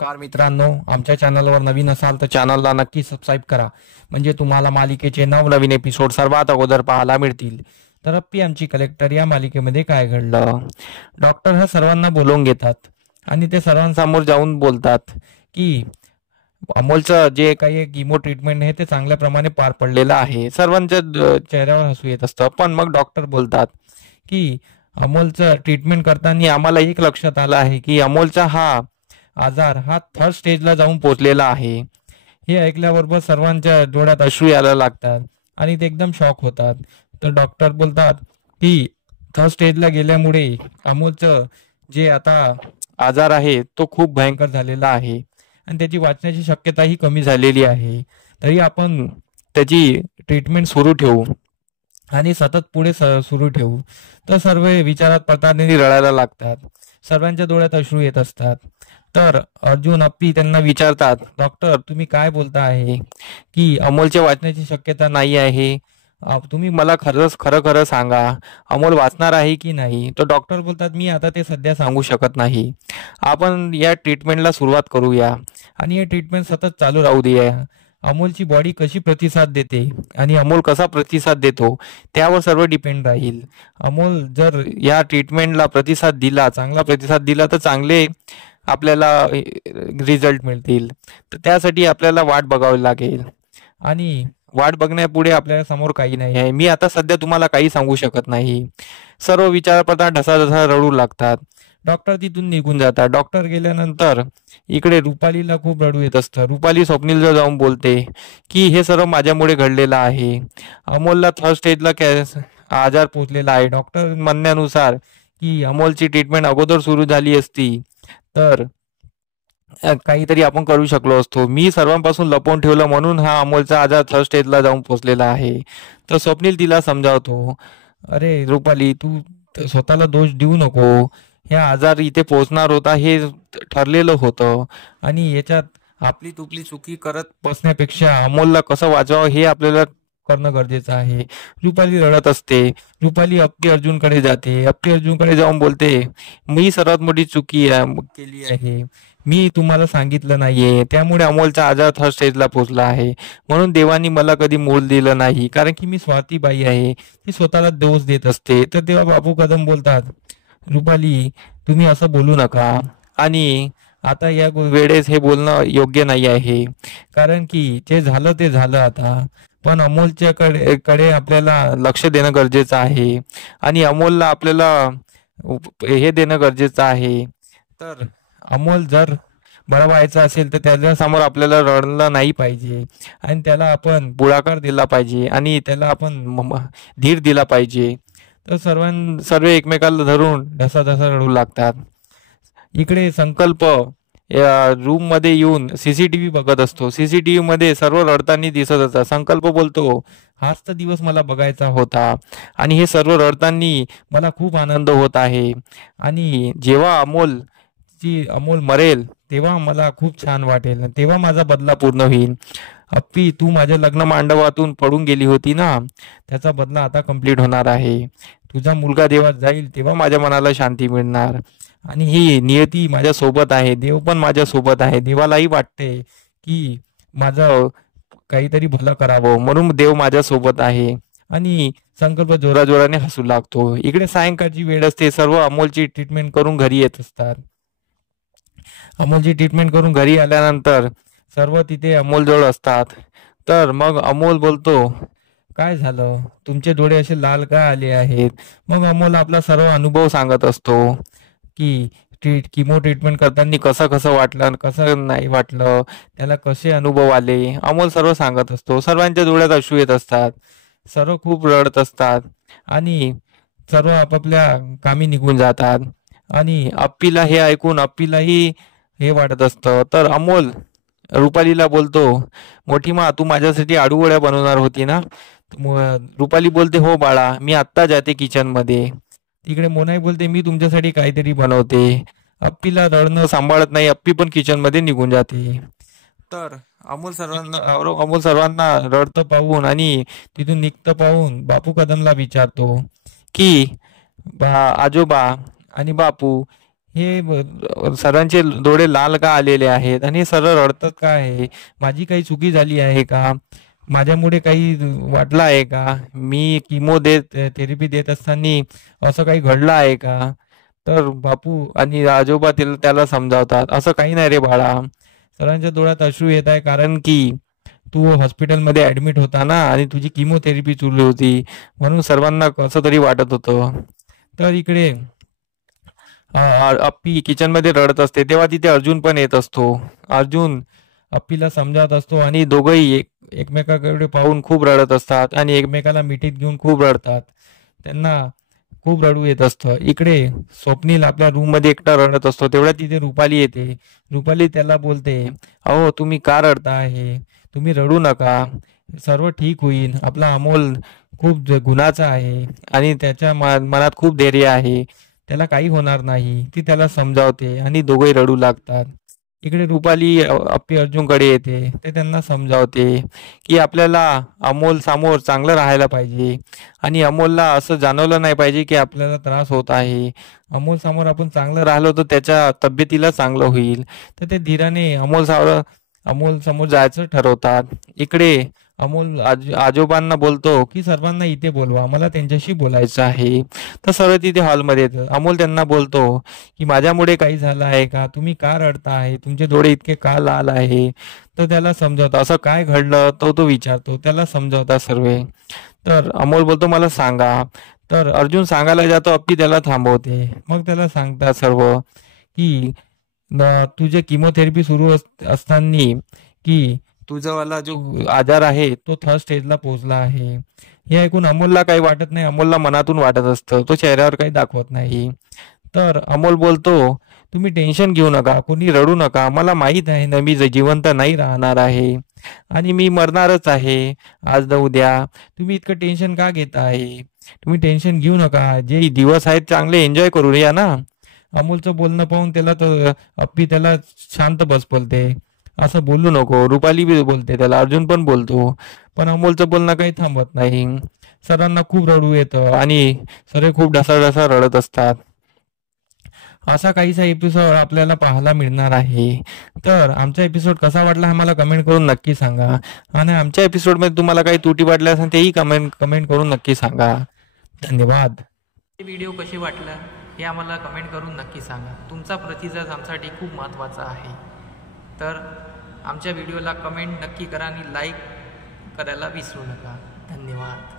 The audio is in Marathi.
कार मित्रांनो, आमच्या चॅनलवर नवीन असाल तर चॅनलला नक्की सबस्क्राईब करा. म्हणजे तुम्हाला मालिकेचे नवनवीन एपिसोड सर्वात अगोदर पाहायला मिळतील. तर अप्पी आमची कलेक्टर या मालिकेमध्ये काय घडलं. डॉक्टर हा सर्वांना बोलवून घेतात आणि ते सर्वांसमोर जाऊन बोलतात की अमोलचं जे काही किमो ट्रीटमेंट आहे ते चांगल्या प्रमाणे पार पडलेलं आहे. सर्वांच्या चेहऱ्यावर हसू येत असतं. पण मग डॉक्टर बोलतात की अमोलचं ट्रीटमेंट करताना आम्हाला एक लक्षात आलं आहे की अमोलचा हा आजार हा थर्ड स्टेजला जाऊन पोहोचलेला आहे. हे ऐकल्याबरोबर सर्वांच्या डोळ्यात अश्रू यायला लागतात आणि ते एकदम शॉक होतात. तर डॉक्टर बोलतात की थर्ड स्टेजला गेल्यामुळे अमोलचं जे आता आजार आहे तो खूप भयंकर झालेला आहे आणि त्याची वाचण्याची शक्यताही कमी झालेली आहे. तरी आपण त्याची ट्रीटमेंट सुरू ठेवू आणि सतत पुढे सुरू ठेवू. तर सर्व विचारात पडतात आणि रडायला लागतात. सर्वांच्या डोळ्यात अश्रू येत असतात. तर अर्जुन अप्पी त्यांना विचारतात, डॉक्टर तुम्ही काय बोलता आहे की अमोलच्या वाचण्याची शक्यता नाही आहे. तुम्ही मला खरंच खरं खरं सांगा, अमोल वाचणार आहे की नाही. तर डॉक्टर बोलतात, मी आता ते सध्या सांगू शकत नाही. आपण या ट्रीटमेंटला सुरुवात करूया आणि हे ट्रीटमेंट सतत चालू राहू द्या. अमोलची बॉडी कशी प्रतिसाद देते आणि अमोल कसा प्रतिसाद देतो त्यावर सर्व डिपेंड राहील. अमोल जर या ट्रीटमेंटला प्रतिसाद दिला, चांगला प्रतिसाद दिला तर चांगले आपल्याला रिझल्ट मिळतील. तर त्यासाठी आपल्याला वाट बघावी लागेल आणि वाट बघण्यापुढे आपल्या समोर काही नाही आहे. मी आता सध्या तुम्हाला काही सांगू शकत नाही. सर्व विचार करता ढसाढसा रडू लागतात. डॉक्टर तिथून निघून जातात. डॉक्टर गेल्यानंतर इकडे रुपालीला खूप रडू येत असतं. रुपाली स्वप्नीलला जाऊन बोलते की हे सर्व माझ्यामुळे घडलेलं आहे. अमोलला थर्ड स्टेजला आजार पोचलेला आहे. डॉक्टर म्हणण्यानुसार की अमोलची ट्रीटमेंट अगोदर सुरू झाली असती तर काहीतरी आपण करू शकलो असतो. मी सर्वांपासून लपवून ठेवलं म्हणून हा अमोलचा आजार थर्ड स्टेजला जाऊन पोहोचलेला आहे. तर स्वप्नील तिला समजावतो, अरे रुपाली तू स्वतःला दोष देऊ नको. ह्या आजार इथे पोहोचणार होता हे ठरलेलं होतं आणि याच्यात आपली तुपली चुकी करत बसण्यापेक्षा अमोलला कसं वाचवावं हे आपल्याला करणं गरजेचं आहे. रुपाली रडत असते. रुपाली अप्पी अर्जुनकडे जाते. अप्पी अर्जुनकडे जाऊन बोलते, मी सर्वात मोठी चुकी केली आहे. मी तुम्हाला सांगितलं नाहीये, त्यामुळे अमोलचा आजार थर्ड स्टेजला पोहोचला आहे. म्हणून देवानी मला कधी मूल दिलं नाही, कारण की मी स्वार्थी बाई आहे. ती स्वतःला दोष देत असते. तर तेव्हा बापू कदम बोलतात, रुपाली तुम्ही असं बोलू नका आणि आता या वेळेस हे बोलणं योग्य नाही आहे. कारण की जे झालं ते झालं आता. पण अमोलच्या कडे आपल्याला लक्ष देणं गरजेचं आहे आणि अमोलला आपल्याला हे देणं गरजेचं आहे. तर अमोल जर बरा व्हायचा असेल तर त्याच्या समोर आपल्याला रडलं नाही पाहिजे आणि त्याला आपण पुढाकार दिला पाहिजे आणि त्याला आपण धीर दिला पाहिजे. तर सर्व एकमेकाला धरून ढसाढसा रडू लागतात. इकडे संकल्प रूम मध्ये येऊन सीसीटीव्ही बघत असतो. सीसीटीव्ही मध्ये सर्व रडताना दिसत असतात. संकल्प बोलतो, हाच तर दिवस मला बघायचा होता आणि हे सर्व रडताना मला खूप आनंद होत आहे आणि जेव्हा अमोल मरेल तेव्हा मला खूप छान वाटेल, तेव्हा माझा बदला पूर्ण होईल. अप्पी तू माझ्या लग्न मांडवातून पडून गेली होती ना, त्याचा बदला आता कंप्लीट होणार आहे. तुझा मुलगा देवात जाईल तेव्हा माझ्या मनाला शांती मिळणार आणि ही नियती माझ्या सोबत आहे. देव पण माझ्या सोबत आहे. देवालाही वाटते की माझं काहीतरी भलं करावं म्हणून देव माझ्या सोबत आहे आणि संकल्प जोराजोराने हसू लागतो. इकडे सायंकाळची वेळ असते. सर्व अमोलची ट्रीटमेंट करून घरी येत असतात. अमोलची ट्रीटमेंट करून घरी आल्यानंतर सर्व तिथे अमोलजवळ असतात. तर मग अमोल बोलतो, काय झालं, तुमचे डोळे असे लाल का आले आहेत. मग अमोल आपला सर्व अनुभव सांगत असतो की किमो ट्रीटमेंट करताना कसं कसं वाटलं कसं नाही वाटलं, त्याला कसे अनुभव आले. अमोल सर्व सांगत असतो. सर्वांच्या डोळ्यात अश्रू येत असतात. सर्व खूप रडत असतात आणि सर्व आपापल्या कामी निघून जातात आणि अप्पीला हे ऐकून अप्पीलाही हे वाटत असतं. तर अमोल रुपालीला बोलतो, मोठी मा तू माझ्यासाठी आडूवड्या बनवणार होती ना. रुपाली बोलते, हो बाळा मी आत्ता जाते किचन मध्ये. तिकडे मोनाई बोलते, मी तुमच्यासाठी काहीतरी बनवते. अप्पीला रडणं सांभाळत नाही. अप्पी पण किचन मध्ये निघून जाते. तर अमोल सर्वांना रडतं पाहून आणि तिथून निघतं पाहून बापू कदमला विचारतो की आजोबा आणि बापू सर्वांचे डोळे लाल का आलेले आहेत आणि सरळ रडतात का आहे? माझी काही चुकी झाली आहे का? माझ्यामुळे काही वाटलं आहे का? मी किमो देत थेरपी देत असताना असं काही घडलं आहे का? तर बापू आणि आजोबा त्याला समजावतात, असं काही नाही रे बाळा. सर्वांच्या डोळ्यात अश्रू येत आहे कारण की तू हॉस्पिटलमध्ये ऍडमिट होता ना आणि तुझी किमोथेरपी सुरू होती, म्हणून सर्वांना कसं तरी वाटत होतं. तर इकडे अप्पी किचनमध्ये रडत असते तेव्हा तिथे अर्जुन पण येत असतो. अर्जुन अप्पीला समजावत असतो आणि दोघंही एकमेकाकडे पाहून खूप रडत असतात आणि एकमेकाला मिठीत घेऊन खूप रडतात. त्यांना खूप रडू येत असतं. इकडे स्वप्नील आपल्या रूम मध्ये एकटा रडत असतो तेवढ्या तिथे रुपाली येते. रुपाली त्याला बोलते, अहो तुम्ही का रडता आहे? तुम्ही रडू नका, सर्व ठीक होईल. आपला अमोल खूप गुणाचा आहे आणि त्याच्या मनात खूप धैर्य आहे, त्याला काही होणार नाही. ती त्याला समजावते आणि दोघेही रडू लागतात. इकडे रुपाली अप्पी अर्जुनकडे येते. ते त्यांना समजावते की आपल्याला अमोल समोर चांगलं राहायला पाहिजे आणि अमोलला असं जाणवलं नाही पाहिजे की आपल्याला त्रास होत आहे. अमोल समोर आपण चांगलं राहिलो तर त्याच्या तब्येतीला चांगलं होईल. तर ते धीराने अमोल समोर जायचं ठरवतात. इकडे अमोल आजोबांना बोलतो की सर्वांना इथे बोलवा, मला त्यांच्याशी बोलायचं आहे. तर सर्व तिथे हॉलमध्ये येतं. अमोल त्यांना बोलतो की माझ्यामुळे काही झालं आहे का? तुम्ही का रडता आहे? तुमचे डोळे इतके का लाल आहे? तर त्याला समजावतं असं काय घडलं तो विचारतो. त्याला समजावतात सर्व. तर अमोल बोलतो मला सांगा. तर अर्जुन सांगायला जातो, अप्पी त्याला थांबवते. मग त्याला सांगतात सर्व की तुझे किमोथेरपी सुरू असताना की तुझावाला जो आजार आहे तो थर्ड स्टेजला पोहोचला आहे. हे ऐकून अमोलला काही वाटत नाही. अमोलला मनातून वाटत असतं, तो चेहऱ्यावर काही दाखवत नाही. तर अमोल बोलतो, तुम्ही टेन्शन घेऊ नका, कोणी रडू नका. मला माहीत आहे ना मी जिवंत नाही राहणार आहे आणि मी मरणारच आहे आज न उद्या. तुम्ही इतकं टेन्शन का घेत आहे? तुम्ही टेन्शन घेऊ नका. जे दिवस आहेत चांगले एन्जॉय करूया ना. अमोलचं बोलणं पाहून त्याला तर अप्पी त्याला शांत बस बोलते, असं बोलू नको. रुपाली बी बोलते त्याला, अर्जुन पण बोलतो. पण अमोलचं बोलणं काही थांबत नाही. सर्वांना खूप रडू येतं आणि सर्व खूप ढसाढसा रडत असतात. असा काहीसा एपिसोड आपल्याला पाहायला मिळणार आहे. तर आमचा एपिसोड कसा वाटला हे मला कमेंट करून नक्की सांगा. आणि आमच्या एपिसोडमध्ये तुम्हाला काही त्रुटी वाटल्या असेल तेही कमेंट करून नक्की सांगा. धन्यवाद. व्हिडिओ कशी वाटलं हे आम्हाला कमेंट करून नक्की सांगा. तुमचा प्रतिसाद आमच्यासाठी खूप महत्त्वाचा आहे. तर आमच्या व्हिडिओला कमेंट नक्की करा आणि लाईक करायला विसरू नका. धन्यवाद.